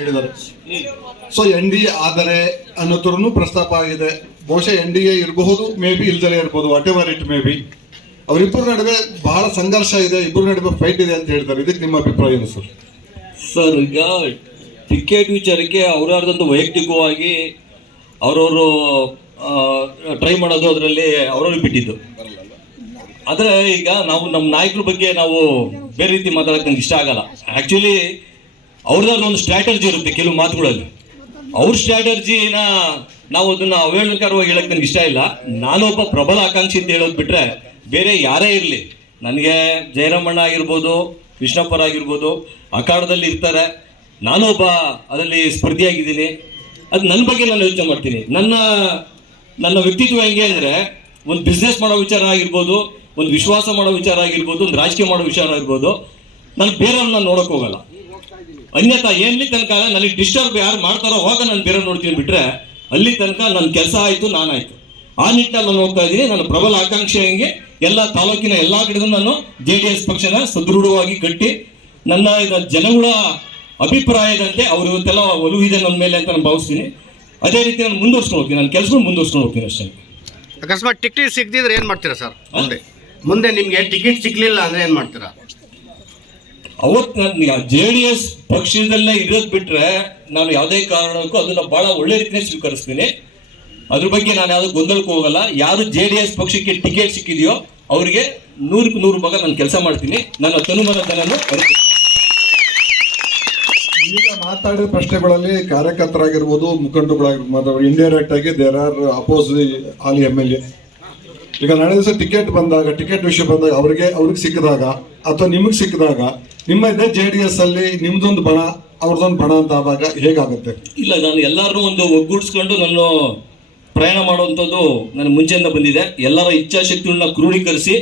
ಹೇಳಿದ್ದಾರೆ. So N D A ಆದರೆ ಅನ್ನೋದ್ರೂ ಪ್ರಸ್ತಾಪ ಆಗಿದೆ. ಬಹುಶಃ ಎನ್ ಡಿ ಎ ಇರಬಹುದು, ಮೇ ಬಿ ಇಲ್ದಲೇ ಇರ್ಬೋದು whatever it may be ಅವರಿಬ್ಬರ ನಡುವೆ ಬಹಳ ಸಂಘರ್ಷ ಇದೆ, ಇಬ್ಬರ ನಡುವೆ ಫೈಟ್ ಇದೆ ಅಂತ ಹೇಳ್ತಾರೆ. ಇದಕ್ಕೆ ನಿಮ್ಮ ಅಭಿಪ್ರಾಯ ಏನು ಸರ್ ಸರ್ ಈಗ ಟಿಕೆಟ್ ವಿಚಾರಕ್ಕೆ ಅವರವ್ರದಂತ ವೈಯಕ್ತಿಕವಾಗಿ ಅವರವರು ಟ್ರೈ ಮಾಡೋದು ಅದರಲ್ಲಿ ಅವರವ್ರಿಗೆ ಬಿಟ್ಟಿದ್ದು. ಆದರೆ ಈಗ ನಾವು ನಮ್ಮ ನಾಯಕರ ಬಗ್ಗೆ ನಾವು ಬೇರೆ ರೀತಿ ಮಾತಾಡೋಕೆ ನಂಗೆ ಇಷ್ಟ ಆಗಲ್ಲ. ಆ್ಯಕ್ಚುಲಿ ಅವ್ರದ್ದು ಒಂದು ಸ್ಟ್ರಾಟಜಿ ಇರುತ್ತೆ ಕೆಲವು ಮಾತುಗಳಲ್ಲಿ. ಅವ್ರ ಸ್ಟ್ರಾಟಜಿನ ನಾವು ಅದನ್ನ ಅವೇಳನಕರವಾಗಿ ಹೇಳಕ್ ನನಗೆ ಇಷ್ಟ ಇಲ್ಲ. ನಾನೊಬ್ಬ ಪ್ರಬಲ ಆಕಾಂಕ್ಷಿ ಅಂತ ಹೇಳೋದು ಬಿಟ್ರೆ ಬೇರೆ ಯಾರೇ ಇರಲಿ. ನನಗೆ ಜಯರಾಮಣ್ಣ ಆಗಿರ್ಬೋದು ಕೃಷ್ಣಪ್ಪರ ಆಗಿರ್ಬೋದು, ಅಖಾಡದಲ್ಲಿ ಇರ್ತಾರೆ. ನಾನು ಒಬ್ಬ ಅದರಲ್ಲಿ ಸ್ಪರ್ಧಿಯಾಗಿದ್ದೀನಿ. ಅದು ನನ್ನ ಬಗ್ಗೆ ನಾನು ಯೋಚನೆ ಮಾಡ್ತೀನಿ. ನನ್ನ ನನ್ನ ವ್ಯಕ್ತಿತ್ವ ಹೆಂಗೆ ಅಂದರೆ ಒಂದು ಬಿಸ್ನೆಸ್ ಮಾಡೋ ವಿಚಾರ ಆಗಿರ್ಬೋದು, ಒಂದು ವಿಶ್ವಾಸ ಮಾಡೋ ವಿಚಾರ ಆಗಿರ್ಬೋದು, ಒಂದು ರಾಜಕೀಯ ಮಾಡೋ ವಿಚಾರ ಆಗಿರ್ಬೋದು, ನಾನು ಬೇರೆಯವ್ರನ್ನ ನೋಡೋಕೆ ಹೋಗಲ್ಲ. ಅನ್ಯತಾ ಎಲ್ಲಿ ತನಕ ನನಗೆ ಡಿಸ್ಟರ್ಬ್ ಯಾರು ಮಾಡ್ತಾರೋ ಹೋಗ ನಾನು ಬೇರೆ ನೋಡ್ತೀನಿ ಬಿಟ್ರೆ ಅಲ್ಲಿ ತನಕ ನನ್ನ ಕೆಲಸ ಆಯಿತು ನಾನಾಯ್ತು ಆ ನಿಟ್ಟಿನಲ್ಲಿ ನಾನು ಹೋಗ್ತಾ ಇದ್ದೀನಿ. ನನ್ನ ಪ್ರಬಲ ಆಕಾಂಕ್ಷೆಗೆ ಎಲ್ಲ ತಾಲೂಕಿನ ಎಲ್ಲ ಕಡೆಗೂ ನಾನು ಜೆ ಡಿ ಎಸ್ ಪಕ್ಷನ ಸದೃಢವಾಗಿ ಕಟ್ಟಿ ನನ್ನ ಜನಗಳ ಅಭಿಪ್ರಾಯದಂತೆ ಅವರು ಇವತ್ತೆಲ್ಲ ಒಲುವಿದೆ ನನ್ನ ಮೇಲೆ ಅಂತ ನಾನು ಭಾವಿಸ್ತೀನಿ. ಅದೇ ರೀತಿ ನಾನು ಮುಂದುವರ್ಸ್ಕೊಂಡು ಹೋಗ್ತೀನಿ. ನನ್ನ ಕೆಲಸ ಮುಂದುವರ್ಸ್ಕೊಂಡು ಹೋಗ್ತೀನಿ ಅಷ್ಟೇ. ಅಕಸ್ಮಾತ್ ಟಿಕೆಟ್ ಸಿಗದಿದ್ರೆ ಏನು ಮಾಡ್ತೀರಾ ಸರ್? ಮುಂದೆ. ಮುಂದೆ ನಿಮಗೆ ಟಿಕೆಟ್ ಸಿಗ್ಲಿಲ್ಲ ಅಂದ್ರೆ ಏನು ಮಾಡ್ತೀರಾ? ಅವತ್ತು ನಾನು ಜೆ ಡಿ ಎಸ್ ಪಕ್ಷದಲ್ಲೇ ಇರೋದು ಬಿಟ್ರೆ ನಾನು ಯಾವುದೇ ಕಾರಣಕ್ಕೂ ಅದನ್ನ ಬಹಳ ಒಳ್ಳೆ ರೀತಿಯಲ್ಲಿ ಸ್ವೀಕರಿಸ್ತೀನಿ. ಅದ್ರ ಬಗ್ಗೆ ನಾನು ಯಾವ್ದು ಗೊಂದಲಕ್ಕೆ ಹೋಗಲ್ಲ. ಯಾರು ಜೆ ಡಿ ಎಸ್ ಪಕ್ಷಕ್ಕೆ ಟಿಕೆಟ್ ಸಿಕ್ಕಿದೆಯೋ ಅವರಿಗೆ ನೂರಕ್ಕೆ ನೂರು ಭಾಗ ನಾನು ಕೆಲಸ ಮಾಡ್ತೀನಿ. ನನ್ನ ಅರ್ಪಿಸ್ತೀನಿ. ಈಗ ಮಾತಾಡಿದ ಪ್ರಶ್ನೆಗಳಲ್ಲಿ ಕಾರ್ಯಕರ್ತರಾಗಿರ್ಬೋದು ಮುಖಂಡರುಗಳಾಗಿರ್ಬೋದು ಇಂಡೈರೆಕ್ಟ್ ಆಗಿ there are oppose all M L A ಈಗ ನಾಳೆ ದಿವಸ ಟಿಕೆಟ್ ಬಂದಾಗ, ಟಿಕೆಟ್ ವಿಷಯ ಬಂದಾಗ, ಅವ್ರಿಗೆ ಅವ್ರಿಗೆ ಸಿಕ್ಕಿದಾಗ ಅಥವಾ ನಿಮಗೆ ಸಿಕ್ಕಿದಾಗ ನಿಮ್ಮ ಇದೆ ಜೆ ಡಿ ಎಸ್ ಅಲ್ಲಿ ನಿಮ್ದೊಂದು ಬಣ ಅವ್ರದ್ದೊಂದು ಬಣ ಅಂತ ಆದಾಗ ಹೇಗಾಗುತ್ತೆ? ಇಲ್ಲ ನಾನು ಎಲ್ಲರನ್ನೂ ಒಂದು ಒಗ್ಗೂಡಿಸ್ಕೊಂಡು ನಾನು ಪ್ರಯಾಣ ಮಾಡುವಂಥದ್ದು ನನ್ನ ಮುಂಚೆಯಿಂದ ಬಂದಿದೆ. ಎಲ್ಲರ ಇಚ್ಛಾಶಕ್ತಿಗಳನ್ನ ಕ್ರೋಢೀಕರಿಸಿ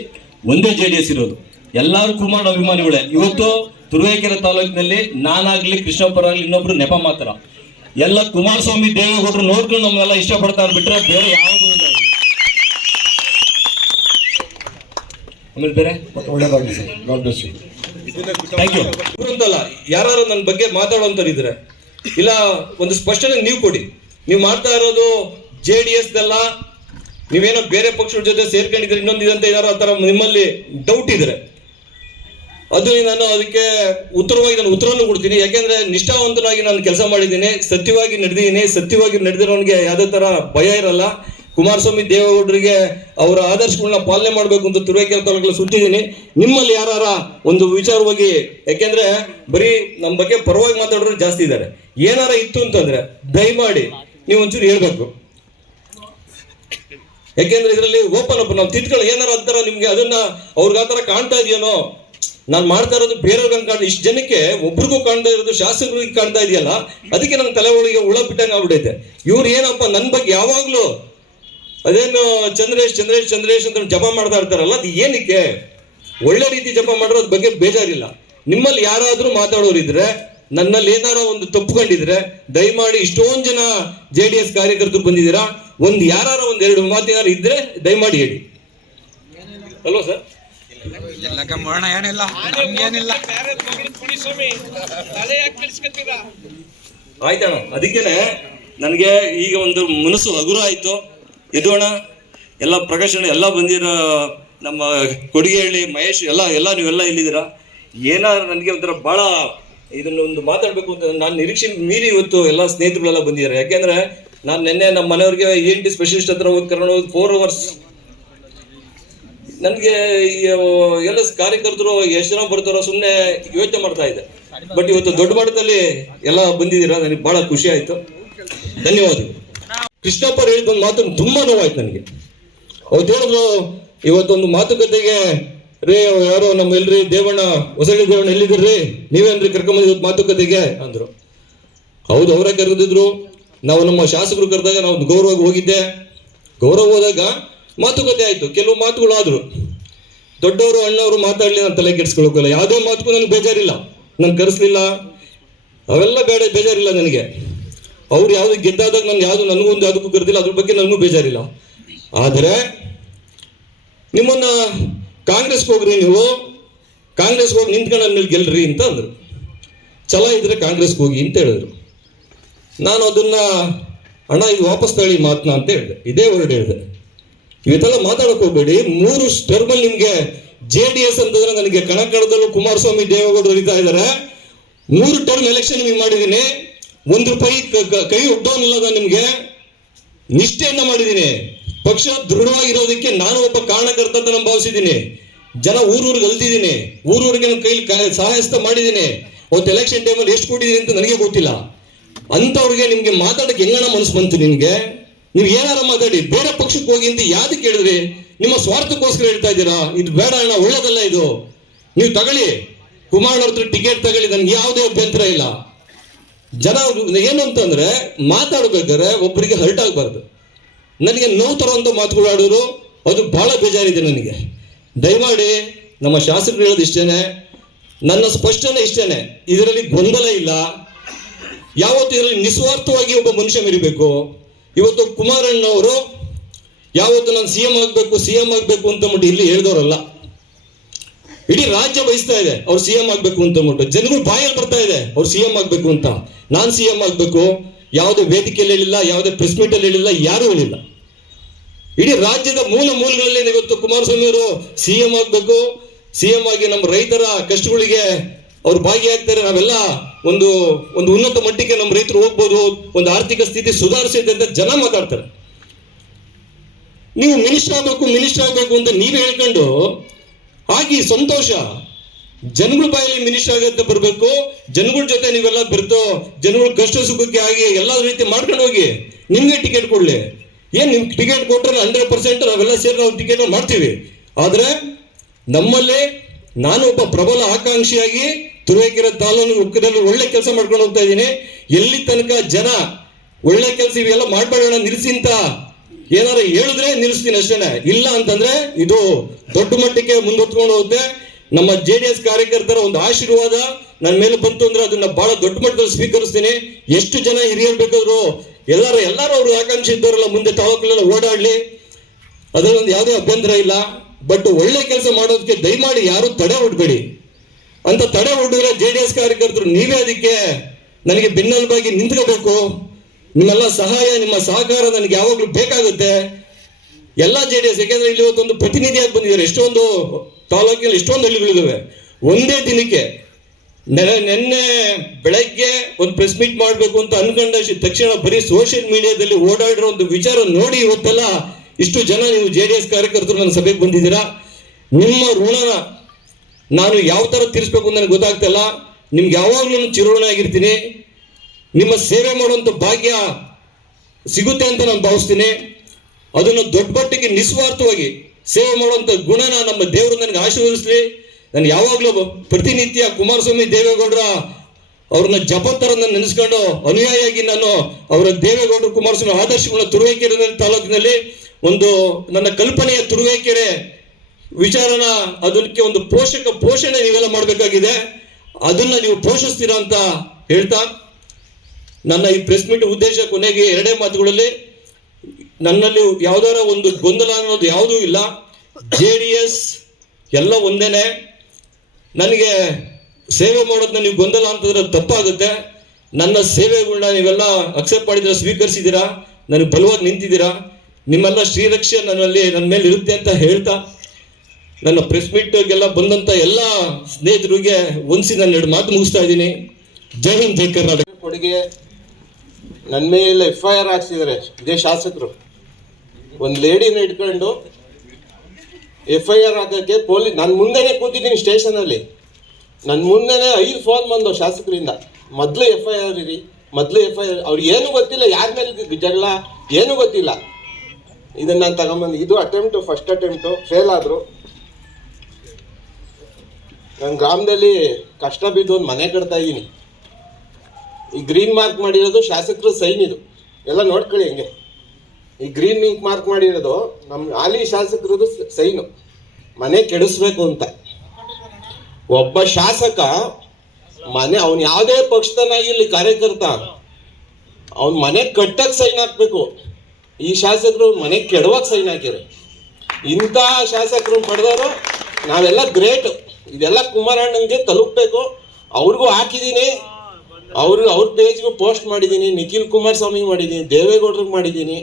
ಒಂದೇ ಜೆ ಡಿ ಎಸ್ ಇರೋದು. ಎಲ್ಲರೂ ಕುಮಾರ್ ಅಭಿಮಾನಿಗಳೇ ಇವತ್ತು ತುರುವೇಕೆರೆ ತಾಲೂಕಿನಲ್ಲಿ ನಾನಾಗ್ಲಿ ಕೃಷ್ಣಪ್ಪರಾಗ್ಲಿ ಇನ್ನೊಬ್ರು ನೆಪ ಮಾತ್ರ. ಎಲ್ಲ ಕುಮಾರಸ್ವಾಮಿ ದೇವೇಗೌಡರು ನೋಡ್ಕೊಂಡು ನಮ್ಮೆಲ್ಲ ಇಷ್ಟಪಡ್ತಾರೆ ಬಿಟ್ರೆ ಬೇರೆ ಯಾವುದು. ಆಮೇಲೆ ಬೇರೆ? ಒಳ್ಳೇದಾಗಿ sir. God bless you thank ಅಂತಲ್ಲ ಯಾರು ನನ್ನ ಬಗ್ಗೆ ಮಾತಾಡುವಂಥವ್ರು ಇದ್ರೆ ಇಲ್ಲ, ಒಂದು ಸ್ಪಷ್ಟನೆ ನೀವು ಕೊಡಿ. ನೀವು ಮಾಡ್ತಾ ಇರೋದು ಜೆ ಡಿ ಎಸ್ದಲ್ಲ ನೀವೇನೋ ಬೇರೆ ಪಕ್ಷದ ಜೊತೆ ಸೇರ್ಕೊಂಡಿದ್ರೆ ಇನ್ನೊಂದು ಇದಂತ ಏನಾರು ಆ ಥರ ನಿಮ್ಮಲ್ಲಿ ಡೌಟ್ ಇದ್ರೆ. ಅದು ನಾನು ಅದಕ್ಕೆ ಉತ್ತರವಾಗಿ ನಾನು ಉತ್ತರವನ್ನು ಕೊಡ್ತೀನಿ. ಯಾಕೆಂದ್ರೆ ನಿಷ್ಠಾವಂತನಾಗಿ ನಾನು ಕೆಲಸ ಮಾಡಿದ್ದೀನಿ, ಸತ್ಯವಾಗಿ ನಡೆದಿದ್ದೀನಿ, ಸತ್ಯವಾಗಿ ನಡೆದಿರೋನಿಗೆ ಯಾವುದೇ ತರ ಭಯ ಇರಲ್ಲ. ಕುಮಾರಸ್ವಾಮಿ ದೇವೇಗೌಡರಿಗೆ ಅವರ ಆದರ್ಶಗಳನ್ನ ಪಾಲನೆ ಮಾಡಬೇಕು ಅಂತ ತುರುವೇಕೆರೆ ತಾಲೂಕಲ್ಲಿ ಸುತ್ತಿದ್ದೀನಿ. ನಿಮ್ಮಲ್ಲಿ ಯಾರ ಒಂದು ವಿಚಾರವಾಗಿ, ಯಾಕೆಂದ್ರೆ ಬರೀ ನಮ್ಮ ಬಗ್ಗೆ ಪರವಾಗಿ ಮಾತಾಡೋರು ಜಾಸ್ತಿ ಇದ್ದಾರೆ. ಏನಾರ ಇತ್ತು ಅಂತಂದ್ರೆ ದಯಮಾಡಿ ನೀವು ಒಂಚೂರು ಹೇಳ್ಬೇಕು. ಯಾಕೆಂದ್ರೆ ಇದರಲ್ಲಿ ಓಪನ್ ಅಪ್ ನಾವು ತಿದ್ಕೊಳ್ಳಿ, ಏನಾರ ಅಂತಾರ ನಿಮ್ಗೆ ಅದನ್ನ ಅವ್ರಿಗೆ ಆ ಥರ ಕಾಣ್ತಾ ಇದೆಯೇನೋ? ನಾನು ಮಾಡ್ತಾ ಇರೋದು ಬೇರೆಯವ್ರಿಗೆ ಕಾಣ್ತಾ ಇಷ್ಟು ಜನಕ್ಕೆ ಒಬ್ರಿಗೂ ಕಾಣ್ತಾ ಇರೋದು ಶಾಸಕರಿಗೆ ಕಾಣ್ತಾ ಇದೆಯಲ್ಲ, ಅದಕ್ಕೆ ನನ್ನ ತಲೆ ಒಳಗೆ ಹುಳ ಬಿಟ್ಟಂಗೆ ಆಗ್ಬಿಟ್ಟೈತೆ ಇವ್ರು ಏನಪ್ಪ ನನ್ನ ಬಗ್ಗೆ ಯಾವಾಗ್ಲೂ ಅದೇನು ಚಂದ್ರೇಶ್ ಚಂದ್ರೇಶ್ ಚಂದ್ರೇಶ್ ಅಂತ ಜಪ ಮಾಡ್ತಾ ಇರ್ತಾರಲ್ಲ ಅದು ಏನಕ್ಕೆ? ಒಳ್ಳೆ ರೀತಿ ಜಪ ಮಾಡಿರೋದ್ ಬಗ್ಗೆ ಬೇಜಾರಿಲ್ಲ. ನಿಮ್ಮಲ್ಲಿ ಯಾರಾದ್ರೂ ಮಾತಾಡೋರಿದ್ರೆ ನನ್ನಲ್ಲಿ ಏನಾರೋ ಒಂದು ತಪ್ಪುಕೊಂಡಿದ್ರೆ ದಯಮಾಡಿ ಇಷ್ಟೊಂದು ಜನ ಜೆ ಡಿ ಎಸ್ ಕಾರ್ಯಕರ್ತರು ಬಂದಿದ್ದೀರಾ? ಒಂದು ಯಾರ ಒಂದು ಎರಡು ಮಾತಿನಾರು ಇದ್ರೆ ದಯಮಾಡಿ ಹೇಳಿ. ಅಲ್ವಾ ಸರ್? ಆಯ್ತಣ್ಣ ಅದಕ್ಕೇನೆ ನನಗೆ ಈಗ ಒಂದು ಮನಸ್ಸು ಹಗುರ ಆಯ್ತು. ಎದ್ದೋಣ ಎಲ್ಲ ಪ್ರಕಾಶನ ಎಲ್ಲ ಬಂದಿರೋ ನಮ್ಮ ಕೊಡುಗೆಹಳ್ಳಿ, ಮಹೇಶ್, ಎಲ್ಲ ಎಲ್ಲ ನೀವೆಲ್ಲ ಇಲ್ಲಿದ್ದೀರಾ? ಏನಾದ್ರು ನನಗೆ ಒಂಥರ ಭಾಳ ಇದನ್ನ ಒಂದು ಮಾತಾಡಬೇಕು ಅಂತ ನಾನು ನಿರೀಕ್ಷೆ ಮೀರಿ ಇವತ್ತು ಎಲ್ಲ ಸ್ನೇಹಿತರುಗಳೆಲ್ಲ ಬಂದಿದ್ದಾರೆ. ಯಾಕೆಂದ್ರೆ ನಾನು ನಿನ್ನೆ ನಮ್ಮ ಮನೆಯವ್ರಿಗೆ ಎನ್ ಟಿ ಸ್ಪೆಷಲಿಸ್ಟ್ ಹತ್ರ ಹೋಗಿ ಕರ್ಕೊಂಡು ಹೋಗಿ ಫೋರ್ ಅವರ್ಸ್ ನನಗೆ ಎಲ್ಲ ಕಾರ್ಯಕರ್ತರು, ಎಷ್ಟು ಜನ ಬರ್ತಾರೋ ಸುಮ್ಮನೆ ಯೋಚನೆ ಮಾಡ್ತಾ ಇದ್ದೆ. ಬಟ್ ಇವತ್ತು ದೊಡ್ಡ ಮಟ್ಟದಲ್ಲಿ ಎಲ್ಲ ಬಂದಿದ್ದೀರಾ? ನನಗೆ ಬಹಳ ಖುಷಿ ಆಯ್ತು. ಧನ್ಯವಾದಗಳು. ಕೃಷ್ಣಪ್ಪ ಅವ್ರು ಹೇಳಿದ ಒಂದು ಮಾತು ತುಂಬಾ ನೋವಾಯ್ತು ನನಗೆ. ಅವತ್ತು ಹೇಳಿದ್ರು ಇವತ್ತೊಂದು ಮಾತುಕತೆಗೆ ರೇ, ಯಾರೋ ನಮ್ಮ ಎಲ್ರಿ ದೇವಣ್ಣ, ಹೊಸಳ್ಳಿ ದೇವಣ್ಣ ಎಲ್ಲಿದ್ದೀರಿ ನೀವೇನ್ರಿ ಕರ್ಕೊಂಬಂದಿದ್ದು ಮಾತುಕತೆಗೆ? ಅಂದ್ರು. ಹೌದು, ಅವರೇ ಕರೆದಿದ್ರು. ನಾವು ನಮ್ಮ ಶಾಸಕರು ಕರೆದಾಗ ನಾವು ಗೌರವ ಹೋಗಿದ್ದೆ. ಗೌರವ ಹೋದಾಗ ಮಾತುಕತೆ ಆಯ್ತು. ಕೆಲವು ಮಾತುಗಳು ಆದ್ರು ದೊಡ್ಡವರು, ಅಣ್ಣವರು ಮಾತಾಡಲಿ ನಾನು ತಲೆ ಕೆಡಿಸ್ಕೊಳಕ್ಕಿಲ್ಲ ಯಾವುದೇ ಮಾತುಗೂ ನನಗೆ ಬೇಜಾರಿಲ್ಲ. ನಾನು ಕರೆಸ್ಲಿಲ್ಲ. ಅವೆಲ್ಲ ಬೇಡ, ಬೇಜಾರಿಲ್ಲ ನನಗೆ. ಅವ್ರು ಯಾವ್ದು ಗೆದ್ದಾದಾಗ ನಾನು ಯಾವ್ದು ನನಗೊಂದು ಅದಕ್ಕೂ ಕರೆದಿಲ್ಲ, ಅದ್ರ ಬಗ್ಗೆ ನನಗೂ ಬೇಜಾರಿಲ್ಲ. ಆದರೆ ನಿಮ್ಮನ್ನ ಕಾಂಗ್ರೆಸ್ಗೆ ಹೋಗ್ರಿ ನೀವು, ಕಾಂಗ್ರೆಸ್ಗೆ ಹೋಗಿ ನಿಂತ್ಕೊಂಡು ಮೇಲೆ ಗೆಲ್ರಿ ಅಂತ ಅಂದ್ರು. ಛಲ ಇದ್ರೆ ಕಾಂಗ್ರೆಸ್ಗೆ ಹೋಗಿ ಅಂತ ಹೇಳಿದ್ರು. ನಾನು ಅದನ್ನ, ಅಣ್ಣ, ಇದು ವಾಪಸ್ ತಗೊಳ್ಳಿ ಮಾತನ್ನ ಅಂತ ಹೇಳಿದೆ. ಇದೇ ವರ್ಡ್ ಹೇಳಿದೆ. ಇವತ್ತೆಲ್ಲ ಮಾತಾಡಕ್ ಹೋಗ್ಬೇಡಿ. ಮೂರು ಟರ್ಮಲ್ಲಿ ನಿಮ್ಗೆ ಜೆ ಡಿ ಎಸ್ ಅಂತಂದ್ರೆ ನನಗೆ ಕಣಕಣದಲ್ಲೂ ಕುಮಾರಸ್ವಾಮಿ, ದೇವೇಗೌಡರು ಇದ್ದಾರೆ. ಮೂರು ಟರ್ಮ್ ಎಲೆಕ್ಷನ್ ನಿಮಗೆ ಮಾಡಿದ್ದೀನಿ. ಒಂದು ರೂಪಾಯಿ ಕ- ಒಡ್ಡೋನಿಲ್ಲದ ನಿಮ್ಗೆ ನಿಷ್ಠೆಯನ್ನ ಮಾಡಿದ್ದೀನಿ. ಪಕ್ಷ ದೃಢವಾಗಿರೋದಕ್ಕೆ ನಾನು ಒಬ್ಬ ಕಾರಣಕರ್ತ ಅಂತ ನಾನು ಭಾವಿಸಿದ್ದೀನಿ. ಜನ ಊರೂರಿಗೆ ಅಲ್ದಿದ್ದೀನಿ. ಊರೂರಿಗೆ ನನ್ನ ಕೈಲಿ ಸಹಾಯಸ್ತ ಮಾಡಿದ್ದೀನಿ. ಅವತ್ತು ಎಲೆಕ್ಷನ್ ಟೈಮಲ್ಲಿ ಎಷ್ಟು ಕೊಟ್ಟಿದ್ದೀನಿ ಅಂತ ನನಗೆ ಗೊತ್ತಿಲ್ಲ. ಅಂಥವ್ರಿಗೆ ನಿಮ್ಗೆ ಮಾತಾಡಕ್ಕೆ ಹೆಂಗಣ ಮನಸ್ಸು ಬಂತು ನಿಮಗೆ? ನೀವು ಏನಾರ ಮಾತಾಡಿ, ಬೇರೆ ಪಕ್ಷಕ್ಕೆ ಹೋಗಿ ಅಂತ ಯಾವ್ದಕ್ಕೆ ಹೇಳಿದ್ರಿ ನಿಮ್ಮ ಸ್ವಾರ್ಥಕ್ಕೋಸ್ಕರ ಹೇಳ್ತಾ ಇದ್ದೀರಾ? ಇದು ಬೇಡ ಅಣ್ಣ, ಒಳ್ಳೇದಲ್ಲ ಇದು. ನೀವು ತಗೊಳ್ಳಿ. ಕುಮಾರ್ ಅವ್ರ ಟಿಕೆಟ್ ತಗೊಳ್ಳಿ. ನನ್ಗೆ ಯಾವುದೇ ಅಭ್ಯಂತರ ಇಲ್ಲ. ಜನ ಏನು ಅಂತಂದ್ರೆ ಮಾತಾಡ್ಬೇಕಾದ್ರೆ ಒಬ್ಬರಿಗೆ ಹರ್ಟ್ ಆಗಬಾರ್ದು. ನನಗೆ ನೋವು ತರುವಂತ ಮಾತುಗಳು ಆಡೋರು, ಅದು ಬಹಳ ಬೇಜಾರಿದೆ ನನಗೆ. ದಯಮಾಡಿ ನಮ್ಮ ಶಾಸಕರು ಹೇಳೋದು ಇಷ್ಟೇನೆ, ನನ್ನ ಸ್ಪಷ್ಟನೆ ಇಷ್ಟೇನೆ, ಇದರಲ್ಲಿ ಗೊಂದಲ ಇಲ್ಲ. ಯಾವತ್ತು ಇದರಲ್ಲಿ ನಿಸ್ವಾರ್ಥವಾಗಿ ಒಬ್ಬ ಮನುಷ್ಯ ಮೆರಿಬೇಕು? ಇವತ್ತು ಕುಮಾರಣ್ಣವರು, ಯಾವತ್ತು ನಾನು ಸಿ ಎಂ ಆಗಬೇಕು, ಸಿ ಎಂ ಆಗಬೇಕು ಅಂತ ಮಟ್ಟಿ ಇಲ್ಲಿ ಹೇಳಿದವರಲ್ಲ. ಇಡೀ ರಾಜ್ಯ ಬಯಸ್ತಾ ಇದೆ, ಅವ್ರು ಸಿ ಎಂ ಆಗ್ಬೇಕು ಅಂತ ಅಂದ್ಬಿಟ್ಟು. ಜನಗಳು ಬಾಯಲ್ಲಿ ಬರ್ತಾ ಇದೆ, ಅವ್ರು ಸಿ ಎಂ ಆಗ್ಬೇಕು ಅಂತ. ನಾನ್ ಸಿ ಎಂ ಆಗ್ಬೇಕು, ಯಾವುದೇ ವೇದಿಕೆಯಲ್ಲಿ ಹೇಳಿಲ್ಲ, ಯಾವುದೇ ಪ್ರೆಸ್ ಮೀಟ್ ಅಲ್ಲಿ ಹೇಳಿಲ್ಲ, ಯಾರು ಹೇಳಿಲ್ಲ. ಇಡೀ ರಾಜ್ಯದ ಮೂಲ ಮೂಲಗಳಲ್ಲಿ ಇವತ್ತು ಕುಮಾರಸ್ವಾಮಿ ಅವರು ಸಿ ಎಂ ಆಗ್ಬೇಕು ಸಿ ಎಂ ಆಗಿ ನಮ್ಮ ರೈತರ ಕಷ್ಟಗಳಿಗೆ ಅವ್ರು ಭಾಗಿಯಾಗ್ತಾರೆ. ನಾವೆಲ್ಲ ಒಂದು ಒಂದು ಉನ್ನತ ಮಟ್ಟಕ್ಕೆ ನಮ್ಮ ರೈತರು ಹೋಗ್ಬೋದು, ಒಂದು ಆರ್ಥಿಕ ಸ್ಥಿತಿ ಸುಧಾರಿಸಿದೆ ಅಂತ ಜನ ಮಾತಾಡ್ತಾರೆ. ನೀವು ಮಿನಿಸ್ಟರ್ ಆಗಬೇಕು ಮಿನಿಸ್ಟರ್ ಆಗಬೇಕು ಅಂತ ನೀವೇ ಹೇಳ್ಕೊಂಡು ಆಗಿ ಸಂತೋಷ. ಜನಗಳ ಬಾಯಲ್ಲಿ ಮಿನಿಸ್ಟರ್ ಆಗತ್ತೆ ಬರಬೇಕು. ಜನಗಳ ಜೊತೆ ನೀವೆಲ್ಲ ಬೆರೆತು, ಜನಗಳ ಕಷ್ಟ ಸುಖಕ್ಕೆ ಆಗಿ ಎಲ್ಲ ರೀತಿ ಮಾಡ್ಕೊಂಡು ಹೋಗಿ. ನಿಮಗೆ ಟಿಕೆಟ್ ಕೊಡ್ಲಿ. ಏನ್ ನಿಮ್ ಟಿಕೆಟ್ ಕೊಟ್ಟರೆ ಹಂಡ್ರೆಡ್ ಪರ್ಸೆಂಟ್ ನಾವೆಲ್ಲ ಸೇರಿ ನಾವು ಟಿಕೆಟ್ ಮಾಡ್ತೀವಿ. ಆದ್ರೆ ನಮ್ಮಲ್ಲಿ ನಾನು ಒಬ್ಬ ಪ್ರಬಲ ಆಕಾಂಕ್ಷಿಯಾಗಿ ತುರುವೇಕೆರೆ ಉಕ್ಕದಲ್ಲಿ ಒಳ್ಳೆ ಕೆಲಸ ಮಾಡ್ಕೊಂಡು ಹೋಗ್ತಾ ಇದ್ದೀನಿ. ಎಲ್ಲಿ ತನಕ ಜನ ಒಳ್ಳೆ ಕೆಲಸ ಇವೆಲ್ಲ ಮಾಡ್ಬೇಡೋಣ ನಿಲ್ಸಿ ಅಂತ ಏನಾರ ಹೇಳಿದ್ರೆ ನಿಲ್ಲಿಸ್ತೀನಿ ಅಷ್ಟೇನೆ. ಇಲ್ಲ ಅಂತಂದ್ರೆ ಇದು ದೊಡ್ಡ ಮಟ್ಟಕ್ಕೆ ಮುಂದೊತ್ಕೊಂಡು ಹೋಗುತ್ತೆ. ನಮ್ಮ ಜೆ ಡಿ ಎಸ್ ಕಾರ್ಯಕರ್ತರ ಒಂದು ಆಶೀರ್ವಾದ ನನ್ನ ಮೇಲೆ ಬಂತು ಅಂದ್ರೆ ಅದನ್ನ ಬಹಳ ದೊಡ್ಡ ಮಟ್ಟದಲ್ಲಿ ಸ್ವೀಕರಿಸ್ತೀನಿ. ಎಷ್ಟು ಜನ ಹಿರಿಯರು ಬೇಕಾದ್ರು ಎಲ್ಲಾರು ಎಲ್ಲಾರು ಅವ್ರು ಆಕಾಂಕ್ಷೆ ಇದ್ದವರೆಲ್ಲ ಮುಂದೆ ತಾಲೂಕಲ್ಲೆಲ್ಲ ಓಡಾಡ್ಲಿ. ಅದರಲ್ಲಿ ಒಂದು ಯಾವುದೇ ಅಭ್ಯಂತರ ಇಲ್ಲ. ಬಟ್ ಒಳ್ಳೆ ಕೆಲಸ ಮಾಡೋದಕ್ಕೆ ದಯಮಾಡಿ ಯಾರು ತಡೆ ಹೊಡ್ಬೇಡಿ. ಅಂತ ತಡೆ ಹೊಡಿದ್ರೆ ಜೆ ಡಿ ಎಸ್ ಕಾರ್ಯಕರ್ತರು ನೀವೇ ಅದಕ್ಕೆ ನನಗೆ ಬೆನ್ನೆಲುಬಾಗಿ ನಿಂತ್ಕೋಬೇಕು. ನಿಮ್ಮೆಲ್ಲ ಸಹಾಯ, ನಿಮ್ಮ ಸಹಕಾರ ನನಗೆ ಯಾವಾಗಲೂ ಬೇಕಾಗುತ್ತೆ. ಎಲ್ಲ ಜೆ ಡಿ ಎಸ್ ಯಾಕೆಂದ್ರೆ ಇಲ್ಲಿ ಇವತ್ತೊಂದು ಪ್ರತಿನಿಧಿಯಾಗಿ ಬಂದಿದ್ದಾರೆ. ಎಷ್ಟೊಂದು ತಾಲೂಕಿನಲ್ಲಿ ಎಷ್ಟೊಂದು ಹಳ್ಳಿಗಳಿದ್ದಾವೆ. ಒಂದೇ ದಿನಕ್ಕೆ ನೆನೆ ನಿನ್ನೆ ಬೆಳಗ್ಗೆ ಒಂದು ಪ್ರೆಸ್ ಮೀಟ್ ಮಾಡಬೇಕು ಅಂತ ಅನ್ಕೊಂಡ ತಕ್ಷಣ ಬರೀ ಸೋಷಿಯಲ್ ಮೀಡಿಯಾದಲ್ಲಿ ಓಡಾಡಿರೋ ಒಂದು ವಿಚಾರ ನೋಡಿ ಇವತ್ತೆಲ್ಲ ಇಷ್ಟು ಜನ ನೀವು ಜೆ ಡಿ ಎಸ್ ಕಾರ್ಯಕರ್ತರು ನನ್ನ ಸಭೆಗೆ ಬಂದಿದ್ದೀರಾ. ನಿಮ್ಮ ಋಣನ ನಾನು ಯಾವ ಥರ ತೀರಿಸ್ಬೇಕು ಅಂತ ನನಗೆ ಗೊತ್ತಾಗ್ತಾ ಇಲ್ಲ. ನಿಮ್ಗೆ ಯಾವಾಗಲೂ ಚಿರೋಣ ಆಗಿರ್ತೀನಿ ನಿಮ್ಮ ಸೇವೆ ಮಾಡುವಂಥ ಭಾಗ್ಯ ಸಿಗುತ್ತೆ ಅಂತ ನಾನು ಭಾವಿಸ್ತೀನಿ. ಅದನ್ನು ದೊಡ್ಡ ಮಟ್ಟಿಗೆ ನಿಸ್ವಾರ್ಥವಾಗಿ ಸೇವೆ ಮಾಡುವಂಥ ಗುಣನ ನಮ್ಮ ದೇವರು ನನಗೆ ಆಶೀರ್ವದಿಸ್ಲಿ. ನಾನು ಯಾವಾಗಲೂ ಪ್ರತಿನಿತ್ಯ ಕುಮಾರಸ್ವಾಮಿ ದೇವೇಗೌಡರ ಅವ್ರನ್ನ ಜಪತ್ತರ ನೆನೆಸ್ಕೊಂಡು ಅನುಯಾಯಿಯಾಗಿ ನಾನು ಅವರ ದೇವೇಗೌಡರು ಕುಮಾರಸ್ವಾಮಿ ಆದರ್ಶಗಳ ತುರುವೇಕೆರೆ ತಾಲೂಕಿನಲ್ಲಿ ಒಂದು ನನ್ನ ಕಲ್ಪನೆಯ ತುರುವೇಕೆರೆ ವಿಚಾರನ ಅದಕ್ಕೆ ಒಂದು ಪೋಷಕ ಪೋಷಣೆ ನೀವೆಲ್ಲ ಮಾಡಬೇಕಾಗಿದೆ. ಅದನ್ನ ನೀವು ಪೋಷಿಸ್ತೀರಾ ಅಂತ ಹೇಳ್ತಾ ನನ್ನ ಈ ಪ್ರೆಸ್ ಮೀಟ್ ಉದ್ದೇಶ ಕೊನೆಗೆ ಎರಡೇ ಮಾತುಗಳಲ್ಲಿ ನನ್ನಲ್ಲಿ ಯಾವ್ದಾರ ಒಂದು ಗೊಂದಲ ಅನ್ನೋದು ಯಾವುದೂ ಇಲ್ಲ. ಜೆ ಡಿ ಎಸ್ ಎಲ್ಲ ಒಂದೇನೆ. ನನಗೆ ಸೇವೆ ಮಾಡೋದನ್ನ ನೀವು ಗೊಂದಲ ಅಂತಂದ್ರೆ ತಪ್ಪಾಗುತ್ತೆ. ನನ್ನ ಸೇವೆಗಳನ್ನ ನೀವೆಲ್ಲ ಅಕ್ಸೆಪ್ಟ್ ಮಾಡಿದ್ರೆ ಸ್ವೀಕರಿಸಿದ್ದೀರಾ? ನನಗೆ ಬಲವಾಗಿ ನಿಂತಿದ್ದೀರಾ? ನಿಮ್ಮೆಲ್ಲ ಶ್ರೀರಕ್ಷೆ ನನ್ನಲ್ಲಿ ನನ್ನ ಮೇಲೆ ಇರುತ್ತೆ ಅಂತ ಹೇಳ್ತಾ ನನ್ನ ಪ್ರೆಸ್ ಮೀಟ್ಗೆಲ್ಲ ಬಂದಂತ ಎಲ್ಲ ಸ್ನೇಹಿತರಿಗೆ ಒಂದ್ಸಿ ನಾನು ಎರಡು ಮಾತು ಮುಗಿಸ್ತಾ ಇದ್ದೀನಿ. ಜೈ ಹಿಂದ್, ಜೈ ಕರ್ನಾಟಕ. ಕೊಡುಗೆ ನನ್ನ ಮೇಲೆ ಎಫ್ ಐ ಆರ್ ಹಾಕ್ಸಿದ್ದಾರೆ ಇದೇ ಶಾಸಕರು. ಒಂದು ಲೇಡಿನ ಇಟ್ಕೊಂಡು ಎಫ್ ಐ ಆರ್ ಹಾಕೋಕ್ಕೆ ಪೊಲೀಸ್ ನನ್ನ ಮುಂದೆನೇ ಕೂತಿದ್ದೀನಿ ಸ್ಟೇಷನಲ್ಲಿ. ನನ್ನ ಮುಂದೆನೇ ಐದು ಫೋನ್ ಬಂದು ಶಾಸಕರಿಂದ. ಮೊದಲು ಎಫ್ ಐ ಆರ್ ಇರಿ, ಮೊದಲು ಎಫ್ ಐ ಆರ್ ಅವ್ರಿಗೆ ಏನು ಗೊತ್ತಿಲ್ಲ, ಯಾರ ಮೇಲೆ ಜಗಳ, ಏನೂ ಗೊತ್ತಿಲ್ಲ. ಇದನ್ನ ನಾನು ತಗೊಂಬಂದು, ಇದು ಅಟೆಂಪ್ಟು ಫಸ್ಟ್ ಅಟೆಂಪ್ಟು ಫೇಲ್ ಆದರು. ನನ್ನ ಗ್ರಾಮದಲ್ಲಿ ಕಷ್ಟ ಬಿದ್ದು ಒಂದು ಮನೆ ಕಟ್ತಾ ಇದ್ದೀನಿ. ಈ ಗ್ರೀನ್ ಮಾರ್ಕ್ ಮಾಡಿರೋದು ಶಾಸಕರ ಸೈನ್ ಇದು. ಎಲ್ಲ ನೋಡ್ಕೊಳ್ಳಿ ಹಂಗೆ. ಈ ಗ್ರೀನ್ ಮಿಂಕ್ ಮಾರ್ಕ್ ಮಾಡಿರೋದು ನಮ್ಮ ಹಾಲಿ ಶಾಸಕರದು ಸೈನು ಮನೆ ಕೆಡಿಸ್ಬೇಕು ಅಂತ. ಒಬ್ಬ ಶಾಸಕ ಮನೆ, ಅವನು ಯಾವುದೇ ಪಕ್ಷದನಾಗಿರ್ಲಿ ಕಾರ್ಯಕರ್ತ, ಅವನ್ ಮನೆ ಕಟ್ಟಕ್ಕೆ ಸೈನ್ ಹಾಕ್ಬೇಕು. ಈ ಶಾಸಕರು ಮನೆ ಕೆಡವಕ್ಕೆ ಸೈನ್ ಹಾಕಿರು ಇಂಥ ಶಾಸಕರು ಪಡೆದವರು ನಾವೆಲ್ಲ ಗ್ರೇಟ್ ಇದೆಲ್ಲ ಕುಮಾರಣ್ಣಂಗೆ ತಲುಪಬೇಕು. ಅವ್ರಿಗೂ ಹಾಕಿದ್ದೀನಿ ಅವ್ರು ಅವ್ರ ಪೇಜ್ಗೂ ಪೋಸ್ಟ್ ಮಾಡಿದ್ದೀನಿ ನಿಖಿಲ್ ಕುಮಾರಸ್ವಾಮಿ ಮಾಡಿದ್ದೀನಿ ದೇವೇಗೌಡ್ರಿಗೆ ಮಾಡಿದ್ದೀನಿ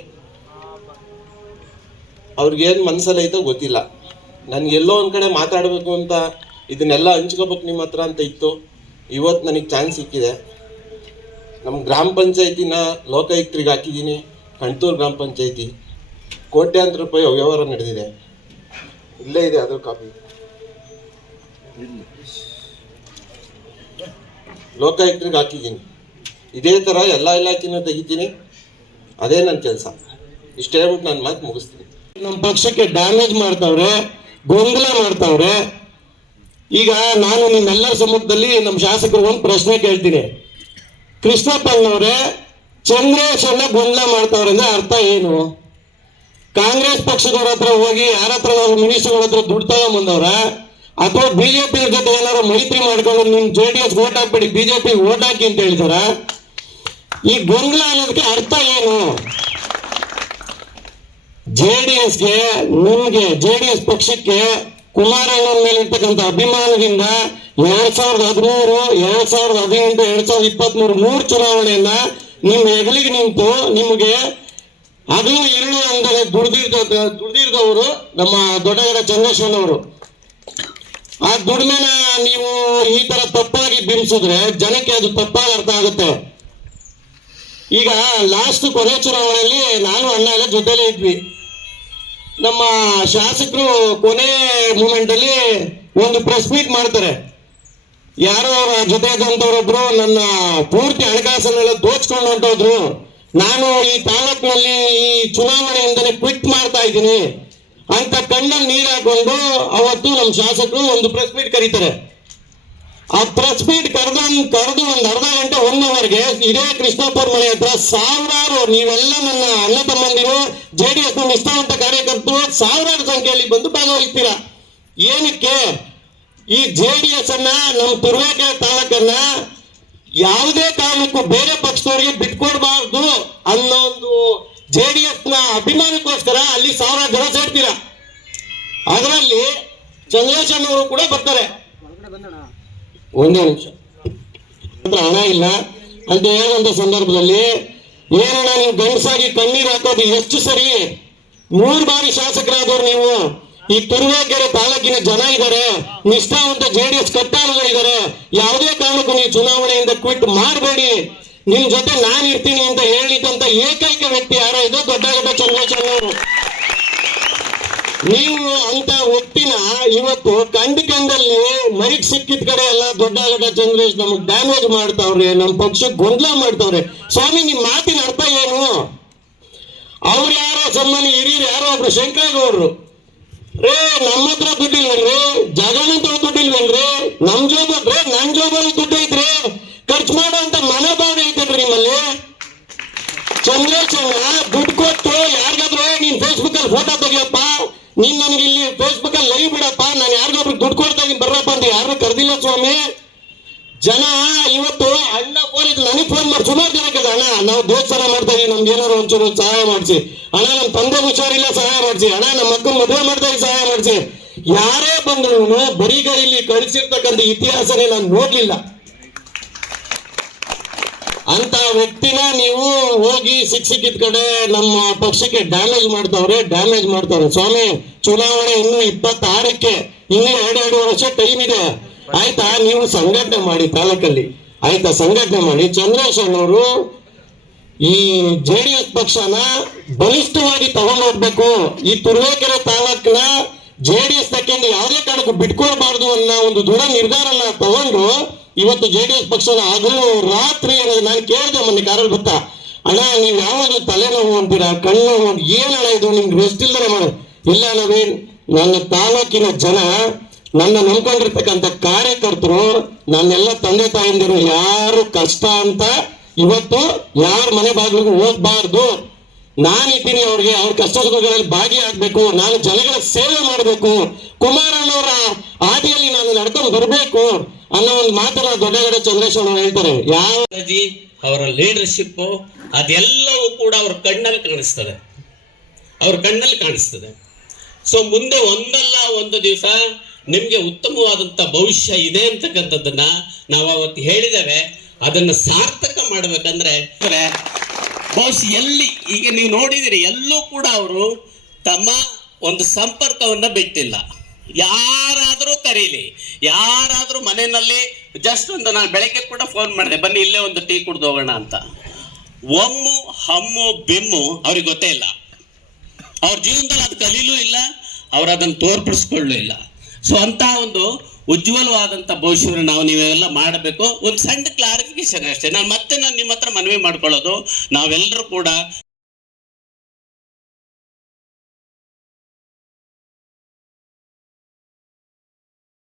ಅವ್ರಿಗೇನು ಮನಸ್ಸಲ್ಲೈತೋ ಗೊತ್ತಿಲ್ಲ. ನನಗೆ ಎಲ್ಲೋ ಒಂದು ಕಡೆ ಮಾತಾಡಬೇಕು ಅಂತ ಇದನ್ನೆಲ್ಲ ಹಂಚ್ಕೋಬೇಕು ನಿಮ್ಮ ಹತ್ರ ಅಂತ ಇತ್ತು. ಇವತ್ತು ನನಗೆ ಚಾನ್ಸ್ ಸಿಕ್ಕಿದೆ. ನಮ್ಮ ಗ್ರಾಮ ಪಂಚಾಯತಿನ ಲೋಕಾಯುಕ್ತರಿಗೆ ಹಾಕಿದ್ದೀನಿ ಕಣ್ತೂರು ಗ್ರಾಮ ಪಂಚಾಯತಿ. ಕೋಟ್ಯಾಂತರ ರೂಪಾಯಿ ಅವ್ಯವಹಾರ ನಡೆದಿದೆ. ಇಲ್ಲೇ ಇದೆ ಅದರ ಕಾಪಿ ಲೋಕಾಯುಕ್ತರಿಗೆ ಹಾಕಿದ್ದೀನಿ. ಇದೇ ಥರ ಎಲ್ಲ ಇಲಾಖೆನೂ ತೆಗಿತೀನಿ. ಅದೇ ನನ್ನ ಕೆಲಸ. ಇಷ್ಟು ಹೇಳ್ಬಿಟ್ಟು ನನ್ನ ಮಾತು ಮುಗಿಸ್ತೀನಿ. ನಮ್ಮ ಪಕ್ಷಕ್ಕೆ ಡ್ಯಾಮೇಜ್ ಮಾಡ್ತಾವ್ರೆ, ಗೊಂದಲ ಮಾಡ್ತಾವ್ರೆ, ಈಗ ನಾನು ನಿಮ್ಮೆಲ್ಲರ ಸಮ್ಮುಖದಲ್ಲಿ ನಮ್ಮ ಶಾಸಕರು ಒಂದು ಪ್ರಶ್ನೆ ಕೇಳ್ತೀನಿ. ಕೃಷ್ಣಪ್ಪನವ್ರೆ ಚಂದ್ರೇಶ್ವರ ಗೊಂದಲ ಮಾಡ್ತಾವ್ರೆ ಅಂದ್ರೆ ಅರ್ಥ ಏನು? ಕಾಂಗ್ರೆಸ್ ಪಕ್ಷದವ್ರ ಹತ್ರ ಹೋಗಿ ಯಾರ ಹತ್ರ ಮಿನಿಸ್ಟರ್ಗಳ ಹತ್ರ ದುಡ್ಡು ತಗೊಂಬಂದವ್ರ ಅಥವಾ ಬಿಜೆಪಿ ಜೊತೆ ಏನಾದ್ರು ಮೈತ್ರಿ ಮಾಡ್ಕೊಂಡು ನಿಮ್ ಜೆ ಡಿ ಎಸ್ ಓಟ್ ಹಾಕ್ಬೇಡಿ ಬಿಜೆಪಿ ಓಟ್ ಹಾಕಿ ಅಂತ ಹೇಳ್ತಾರ? ಈ ಗೊಂದಲ ಅನ್ನೋದಕ್ಕೆ ಅರ್ಥ ಏನು? ಜೆ ಡಿ ಎಸ್ಗೆ ನಿಮ್ಗೆ ಜೆ ಡಿ ಎಸ್ ಪಕ್ಷಕ್ಕೆ ಕುಮಾರಣ್ಣನ ಮೇಲೆ ಇರ್ತಕ್ಕಂಥ ಅಭಿಮಾನದಿಂದ ಎರಡ್ ಸಾವಿರದ ಹದಿಮೂರು, ಎರಡ್ ಸಾವಿರದ ಹದಿನೆಂಟು, ಎರಡ್ ಸಾವಿರದ ಇಪ್ಪತ್ಮೂರು ಮೂರು ಚುನಾವಣೆಯನ್ನ ನಿಮ್ಮ ಹೆಗಲಿಗೆ ನಿಂತು ನಿಮಗೆ ಅದು ಇರಲು ಅಂದರೆ ದುಡ್ದಿರ್ದ ದುಡ್ದಿರ್ದವರು ನಮ್ಮ ದೊಡ್ಡಗಡ ಚಂದ್ರೇಶ್ವರನವರು ಆ ದುಡ್ಮೆನ ನೀವು ಈ ತರ ತಪ್ಪಾಗಿ ಬಿಂಬಿಸಿದ್ರೆ ಜನಕ್ಕೆ ಅದು ತಪ್ಪಾಗಿ ಅರ್ಥ ಆಗುತ್ತೆ. ಈಗ ಲಾಸ್ಟ್ ಕೊನೆ ಚುನಾವಣೆಯಲ್ಲಿ ನಾನು ಅಣ್ಣ ಎಲ್ಲ ಜೊತೆಲೇ ಇದ್ವಿ. ನಮ್ಮ ಶಾಸಕರು ಕೊನೆ ಮೂಮೆಂಟ್ ಅಲ್ಲಿ ಒಂದು ಪ್ರೆಸ್ ಮೀಟ್ ಮಾಡ್ತಾರೆ. ಯಾರೋ ಅವರ ಜೊತೆ ನನ್ನ ಪೂರ್ತಿ ಹಣಕಾಸನ್ನೆಲ್ಲ ದೋಚ್ಕೊಂಡು ಹೊಂಟೋದ್ರು. ನಾನು ಈ ತಾಲೂಕಿನಲ್ಲಿ ಈ ಚುನಾವಣೆಯಿಂದಲೇ ಕ್ವಿಟ್ ಮಾಡ್ತಾ ಇದ್ದೀನಿ. ಅಂತ ಕಣ್ಣಲ್ಲಿ ನೀರು ಅವತ್ತು ನಮ್ಮ ಶಾಸಕರು ಒಂದು ಪ್ರೆಸ್ ಮೀಟ್ ಕರೀತಾರೆ. ಆ ಪ್ರೆಸ್ ಮೀಟ್ ಕರೆದು ಕರೆದು ಒಂದು ಅರ್ಧ ಗಂಟೆ ಒನ್ ಅವರ್ಗೆ ಇದೇ ಕೃಷ್ಣಪ್ಪರ ಮನೆ ಹತ್ರ ಸಾವಿರಾರು ನೀವೆಲ್ಲ ನನ್ನ ಅಣ್ಣ ತಮ್ಮಂದಿರು ಜೆ ಡಿ ಎಸ್ ನಿಷ್ಠಾವಂತ ಕಾರ್ಯಕರ್ತರು ಸಾವಿರಾರು ಸಂಖ್ಯೆಯಲ್ಲಿ ಬಂದು ಭಾಗವಹಿಸ್ತೀರಾ? ಏನಕ್ಕೆ? ಈ ಜೆ ಡಿ ಎಸ್ ಅನ್ನ ನಮ್ಮ ತುರುವೇಕೆರೆ ತಾಲೂಕನ್ನ ಯಾವುದೇ ತಾಲೂಕು ಬೇರೆ ಪಕ್ಷದವರಿಗೆ ಬಿಟ್ಕೊಡ್ಬಾರ್ದು ಅನ್ನೋ ಒಂದು ಜೆ ಡಿ ಎಸ್ನ ಅಭಿಮಾನಕ್ಕೋಸ್ಕರ ಅಲ್ಲಿ ಸಾವಿರಾರು ಜನ ಸೇರ್ತೀರಾ? ಅದರಲ್ಲಿ ಚಂದ್ರೇಶಣ್ಣವರು ಕೂಡ ಬರ್ತಾರೆ. ಒಂದೇ ನಿಮಿಷ. ಹಣ ಇಲ್ಲ. ಅಂತ ಹೇಳುವಂತ ಸಂದರ್ಭದಲ್ಲಿ, ಏನಣ್ಣ ನೀವು ಗಂಡಸಾಗಿ ಕಣ್ಣೀರು ಹಾಕೋದು ಎಷ್ಟು ಸರಿ? ಮೂರು ಬಾರಿ ಶಾಸಕರಾದವ್ರು ನೀವು. ಈ ತುರುವೇಕೆರೆ ತಾಲೂಕಿನ ಜನ ಇದ್ದಾರೆ ನಿಷ್ಠಾವಂತ ಜೆ ಡಿ ಎಸ್ ಕಟ್ಟಾಳುಗಳಿದ್ದಾರೆ ಯಾವುದೇ ಕಾರಣಕ್ಕೂ ನೀವು ಚುನಾವಣೆಯಿಂದ ಕ್ವಿಟ್ ಮಾಡಬೇಡಿ. ನಿಮ್ ಜೊತೆ ನಾನು ಇರ್ತೀನಿ ಅಂತ ಹೇಳಿದಂತ ಏಕೈಕ ವ್ಯಕ್ತಿ ಯಾರೋ ಇದು? ದೊಡ್ಡ ದೊಡ್ಡ ಅವರು. ನೀವು ಅಂತ ವ್ಯಕ್ತಿನ ಇವತ್ತು ಕಂಡು ಕಂಡಲ್ಲಿ ಮರಿಗ್ ಸಿಕ್ಕಿದ ಕಡೆ ಎಲ್ಲ ದೊಡ್ಡ ಚಂದ್ರೇಶ್ ನಮಗ್ ಡ್ಯಾಮೇಜ್ ಮಾಡ್ತಾವ್ರೆ, ನಮ್ ಪಕ್ಷಕ್ಕೆ ಗೊಂದಲ ಮಾಡ್ತಾವ್ರೆ. ಸ್ವಾಮಿ, ನಿಮ್ ಮಾತಿನ ಅರ್ಥ ಏನು? ಅವ್ರು ಯಾರೋ ಸನ್ಮಾನಿ ಹಿರಿಯರು ಯಾರೋ ಒಬ್ರು ಶಂಕರೇಗೌಡರು ರೇ, ನಮ್ಮ ಹತ್ರ ದುಡ್ಡಿಲ್ವೇನ್ರಿ? ಜಗನಂತ ದುಡ್ಡಿಲ್ವೇನ್ರಿ? ನಮ್ ಜೋಬ್ ನನ್ ಜೋಬಲ್ಲಿ ದುಡ್ಡು ಐತ್ರಿ? ಖರ್ಚು ಮಾಡೋ ಅಂತ ಐತೇನ್ರಿ ನಿಮ್ಮಲ್ಲಿ ಚಂದ್ರೇಶಣ್ಣ ದುಡ್ಡು ಕೊಟ್ಟು ಯಾರಿಗಾದ್ರು ನೀನ್ ಫೇಸ್ಬುಕ್ ಫೋಟೋ ನೀನ್ ನನಗೆ ಇಲ್ಲಿ ಫೇಸ್ಬುಕ್ ಅಲ್ಲಿ ಲೈವ್ ಬಿಡಪ್ಪ, ನಾನು ಯಾರಿಗೊಬ್ರು ದುಡ್ಡು ಕೊಡ್ತಾ ಇದೀನಿ, ಬರ್ರಪ್ಪ ಅಂತ ಯಾರು ಕರೆದಿಲ್ಲ ಸ್ವಾಮಿ. ಜನ ಇವತ್ತು ಅಣ್ಣ ಫೋನ್ ಇತ್ತು ನನಗೆ ಫೋನ್ ಮಾಡಿ, ಸುಮಾರು ಜನ ಅಣ್ಣ, ನಾವು ದೇವಸ್ಥಾನ ಮಾಡ್ತಾ ಇದೀವಿ, ನಮ್ಗೆ ಏನಾದ್ರು ಒಂಚೂರು ಸಹಾಯ ಮಾಡಿಸಿ. ಅಣ್ಣ ನಮ್ಮ ತಂದೆ ಹುಷಾರಿಲ್ಲ, ಸಹಾಯ ಮಾಡಿಸಿ. ಅಣ್ಣ ನಮ್ಮ ಮಕ್ಕಳು ಮದುವೆ ಮಾಡ್ತಾ ಇದ್ದೀವಿ ಸಹಾಯ ಮಾಡಿಸಿ. ಯಾರೇ ಬಂದ್ರು ಇಲ್ಲಿ ಕಳಿಸಿರ್ತಕ್ಕಂಥ ಇತಿಹಾಸನೇ ನಾನು ನೋಡ್ಲಿಲ್ಲ. ಅಂತ ವ್ಯಕ್ತಿನ ನೀವು ಹೋಗಿ ಸಿಕ್ ಸಿಕ್ಕಿದ ಕಡೆ ನಮ್ಮ ಪಕ್ಷಕ್ಕೆ ಡ್ಯಾಮೇಜ್ ಮಾಡ್ತಾವ್ರೆ ಡ್ಯಾಮೇಜ್ ಮಾಡ್ತಾವ್ರೆ. ಸ್ವಾಮಿ, ಚುನಾವಣೆ ಇನ್ನು ಇಪ್ಪತ್ತಾರಕ್ಕೆ, ಇನ್ನು ಎರಡು ವರ್ಷ ಟೈಮ್ ಇದೆ. ಆಯ್ತಾ? ನೀವು ಸಂಘಟನೆ ಮಾಡಿ ತಾಲೂಕಲ್ಲಿ. ಆಯ್ತಾ? ಸಂಘಟನೆ ಮಾಡಿ. ಚಂದ್ರೇಶನ್ ಅವರು ಈ ಜೆ ಡಿ ಎಸ್ ಪಕ್ಷನ ಬಲಿಷ್ಠವಾಗಿ ತಗೊಂಡೋಗ್ಬೇಕು. ಈ ತುರುವೇಕೆರೆ ತಾಲೂಕಿನ ಜೆ ಡಿ ಎಸ್ ತಕ್ಕಂಡು ಯಾವುದೇ ಕಾರಣಕ್ಕೂ ಬಿಟ್ಕೊಳ್ಬಾರ್ದು ಅನ್ನೋ ಒಂದು ದೃಢ ನಿರ್ಧಾರನ ತಗೊಂಡು ಇವತ್ತು ಜೆ ಡಿ ಎಸ್ ಪಕ್ಷನ ಹಗಲು ರಾತ್ರಿ ನಾನು ಕೇಳಿದೆ ಮೊನ್ನೆ ಕಾರಲ್ಲಿ ಭತ್ತ ಅಣ್ಣ, ನೀವು ಯಾವಾಗಲೂ ತಲೆನೋವು ಅಂತೀರಾ ಕಣ್ಣು ಅಂತ ಏನಣ್ಣ ಇದು? ನಿಮ್ಗೆ ರೆಸ್ಟ್ ಇಲ್ಲದೆ ಮಾಡ. ಇಲ್ಲ ನವೀನ್ ನನ್ನ ತಾಲೂಕಿನ ಜನ ನನ್ನ ನಂಬ್ಕೊಂಡಿರ್ತಕ್ಕಂಥ ಕಾರ್ಯಕರ್ತರು, ನನ್ನೆಲ್ಲ ತಂದೆ ತಾಯಿಂದಿರು ಯಾರು ಕಷ್ಟ ಅಂತ ಇವತ್ತು ಯಾರ ಮನೆ ಬಾಗಿಲಿಗೂ ಹೋಗ್ಬಾರ್ದು. ನಾನಿದ್ದೀನಿ ಅವ್ರಿಗೆ, ಅವ್ರ ಕಷ್ಟ ಸುಖಗಳಲ್ಲಿ ಭಾಗಿಯಾಗಬೇಕು. ನಾನು ಜನಗಳ ಸೇವೆ ಮಾಡಬೇಕು. ಕುಮಾರಣ್ಣವರ ಹಾದಿಯಲ್ಲಿ ನಾನು ನಡ್ಕೊಂಡು ಬರಬೇಕು. ಅನ್ನೋ ಒಂದು ಮಾತನ್ನ ದೊಡ್ಡಗಡೆ ಚಂದ್ರೇಶ್ವರ ಹೇಳ್ತಾರೆ, ಯಾವ ಅವರ ಲೀಡರ್ಶಿಪ್ ಅದೆಲ್ಲವೂ ಕೂಡ ಅವ್ರ ಕಣ್ಣಲ್ಲಿ ಕಾಣಿಸ್ತದೆ. ಅವ್ರ ಕಣ್ಣಲ್ಲಿ ಕಾಣಿಸ್ತದೆ. ಸೊ ಮುಂದೆ ಒಂದಲ್ಲ ಒಂದು ದಿವಸ ನಿಮಗೆ ಉತ್ತಮವಾದಂಥ ಭವಿಷ್ಯ ಇದೆ ಅಂತಕ್ಕಂಥದ್ದನ್ನ ನಾವು ಅವತ್ತು ಹೇಳಿದ್ದೇವೆ. ಅದನ್ನು ಸಾರ್ಥಕ ಮಾಡಬೇಕಂದ್ರೆ, ಬಹುಶಃ ಎಲ್ಲಿ, ಈಗ ನೀವು ನೋಡಿದಿರಿ, ಎಲ್ಲೂ ಕೂಡ ಅವರು ತಮ್ಮ ಒಂದು ಸಂಪರ್ಕವನ್ನ ಬಿಟ್ಟಿಲ್ಲ. ಯಾರಾದರೂ ಕರೀಲಿ, ಯಾರಾದರೂ ಮನೆಯಲ್ಲಿ ಜಸ್ಟ್ ಒಂದು ನಾನು ಬೆಳಗ್ಗೆ ಕೂಡ ಫೋನ್ ಮಾಡಿದೆ, ಬನ್ನಿ ಇಲ್ಲೇ ಒಂದು ಟೀ ಕುಡ್ದು ಹೋಗೋಣ ಅಂತ. ಒಮ್ಮು, ಹಮ್ಮು, ಬೆಮ್ಮು ಅವ್ರಿಗೆ ಗೊತ್ತೇ ಇಲ್ಲ. ಅವ್ರ ಜೀವನದಲ್ಲಿ ಅದು ಕಲೀಲೂ ಇಲ್ಲ, ಅವ್ರು ಅದನ್ನು ತೋರ್ಪಡಿಸ್ಕೊಳ್ಳೂ ಇಲ್ಲ. ಸೊ ಅಂತ ಒಂದು ಉಜ್ವಲವಾದಂಥ ಭವಿಷ್ಯವನ್ನು ನಾವು ನೀವೆಲ್ಲ ಮಾಡಬೇಕು. ಒಂದು ಸಣ್ಣ ಕ್ಲಾರಿಫಿಕೇಶನ್ ಅಷ್ಟೇ. ನಾನು ಮತ್ತೆ ನಾನು ನಿಮ್ಮ ಹತ್ರ ಮನವಿ ಮಾಡ್ಕೊಳ್ಳೋದು. ನಾವೆಲ್ಲರೂ ಕೂಡ